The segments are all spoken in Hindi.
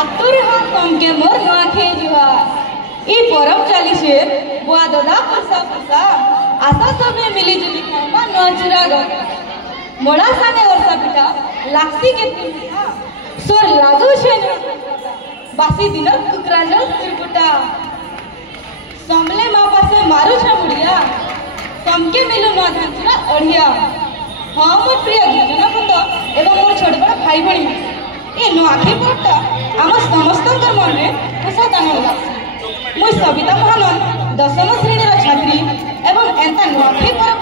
आतुर हाँ तमके मोर नुआखे जुहार। ई परब चली से बुआ दादा फसा फसा आशा सबे मिली जुली खाइबा नचुरा गम। मोड़ा साने वर्षा पिठा लाक्सी के पिठा सोर लागू छे बासी दिन कुकरांडल त्रिपुटा समले माँ पासे मारू छमुड़िया तमके मिलू माँ धांचुरा ओढ़िया। हाँ मोर प्रिय गुजना बंद एवं मोर छोट बड़ भाई भणी ए नुआखी परबटा आम समस्त मन में खुशा दान लागी। मुई सविता महानन दशम श्रेणी छात्री एवं एंता नुआखी परब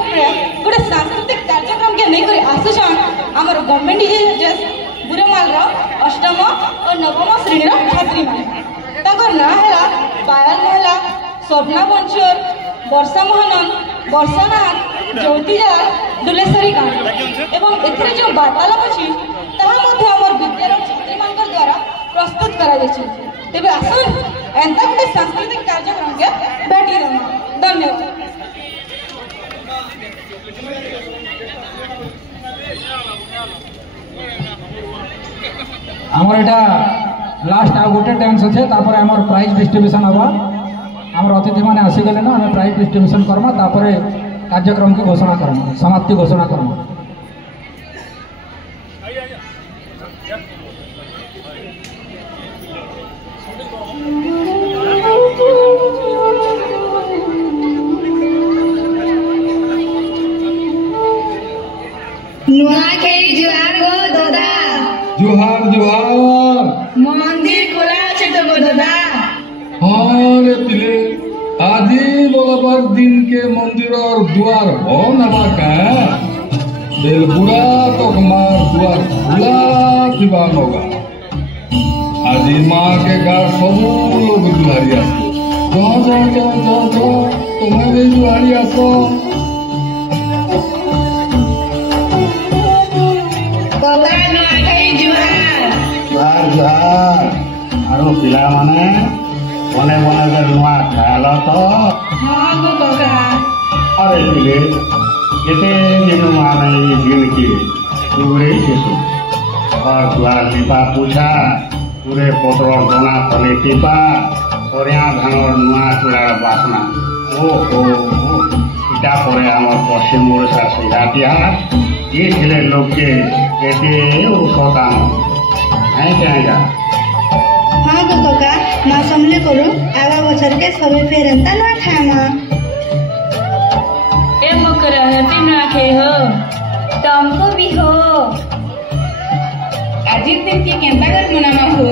गोटे सांस्कृतिक कार्यक्रम के नहीं आसुछन आमर गवर्नमेंट जज बुरेमाल अष्टम और नवम श्रेणी छात्री माने ना है पायल महला स्वप्ना बंचर वर्षा मोहनन वर्षानाथ ज्योतिजार दुलेश्वरी गाँव एवं एथिरे जो वार्तालाप अछि ताहा मध्ये हमर विद्यालय छात्री मान द्वारा प्रस्तुत करा जाछि। तेबे आसुन एंता गोटे सांस्कृतिक कार्यक्रम के बैठी रहू। धन्यवाद। आमर एटा लास्ट आ गोटे डांस अच्छे तापर आमर प्राइज डिस्ट्रीब्यूशन हवा। आमर अतिथि माने आसी गले ना आम प्राइज डिस्ट्रीब्यूशन करमा तापर कार्यक्रम की घोषणा करमा समाप्ति घोषणा करमा। नुआखेई जुहार गो दादा। जुहार जुहार। मंदिर खोला আছে তো গো দাদা। हाँ रे पिले आजी बोलबार दिन के मंदिर और द्वार हो नवा का बेलबुड़ा तो हमार द्वार खुला दीवान होगा। आजी माँ के घर सब लोग जुहारी आसो। जो तुम्हें भी जुहारी आसो। दादा नुआखेई जुहार। जुहार जुहार। आरो पिला माने मने मने नुआ खाला तो। हाँ गो काका। अरे पिले केते दिन माने दिन की पूरे केसु और द्वार लिपा पूछा पूरे पत्र दोना फले टिपा सरिया धानर नुआ चूड़ार बासना ओ इटा परे आमर पश्चिम ओडिशा सिंहाटिया ये थे लोग के केते औषधान है क्या। हाँ गो काका माँ समले करू आगा बचर के सबे फेर एंता ना खाना। ए मकर हती नुआखे हो तुमको भी हो। आज दिन के केंता कर मनामा हो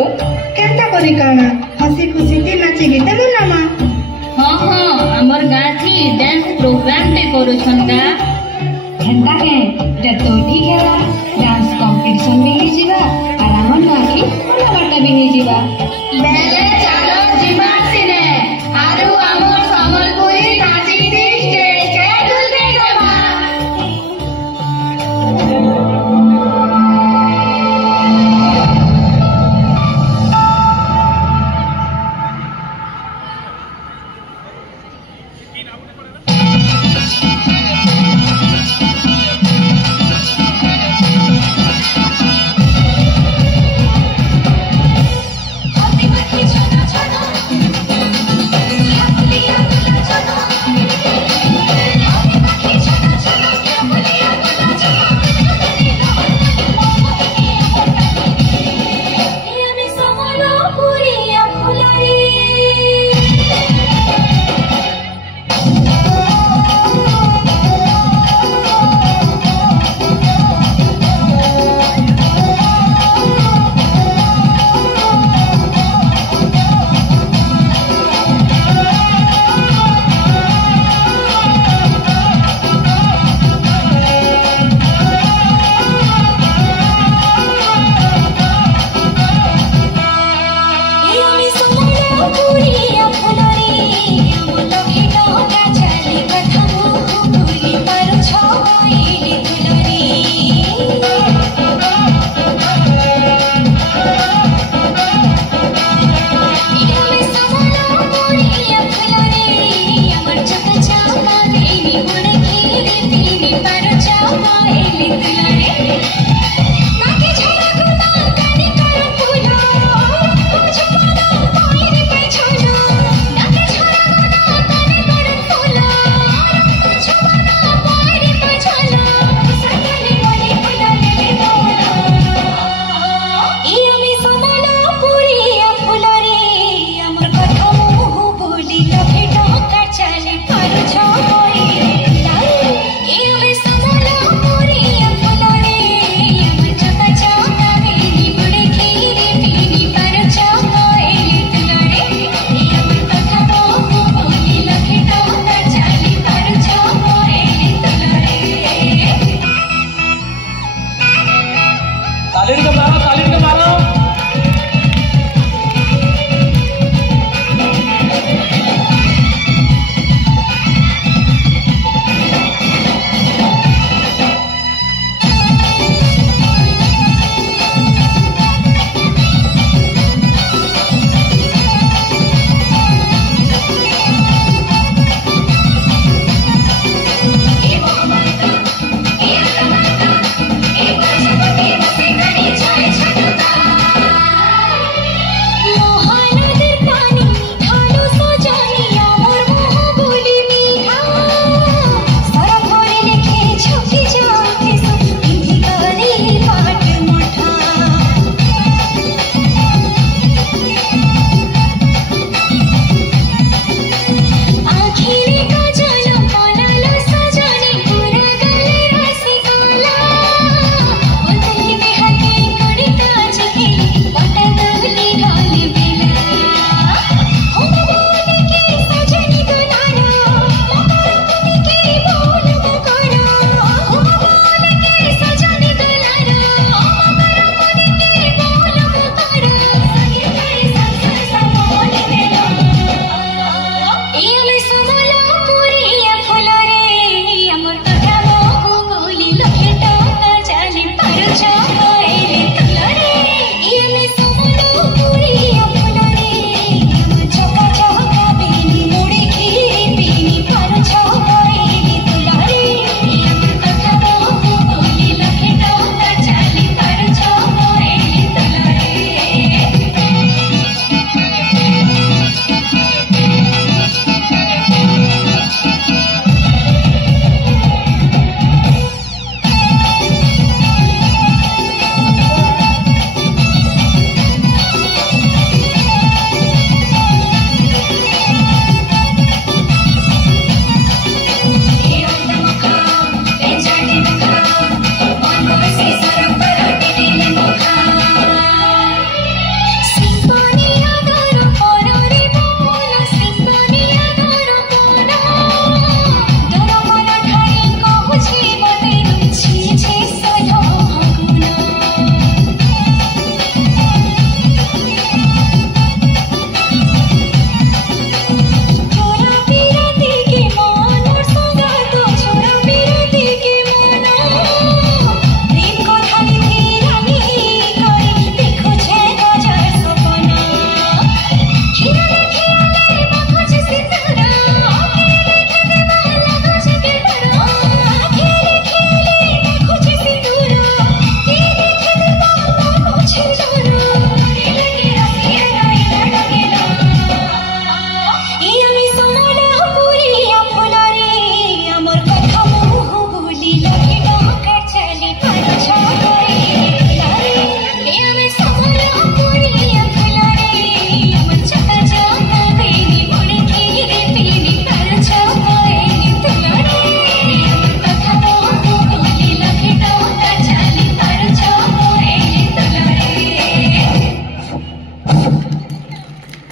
केंता करी काना हंसी खुशी ती नाची गीते मनामा। हाँ हाँ हमर गाँ थी डांस प्रोग्राम ते करू छनगा घंटा के जतो ठीक है डांस कंपटीशन भी ही जीवा और हमर नाकी पूरा बाटा भी ही जीवा। बेले चलो जीवा सिने आरु हमर समलपुरी नाची दी स्टेज के दुलके गवा। Happy birthday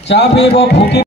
चा पीब फुकी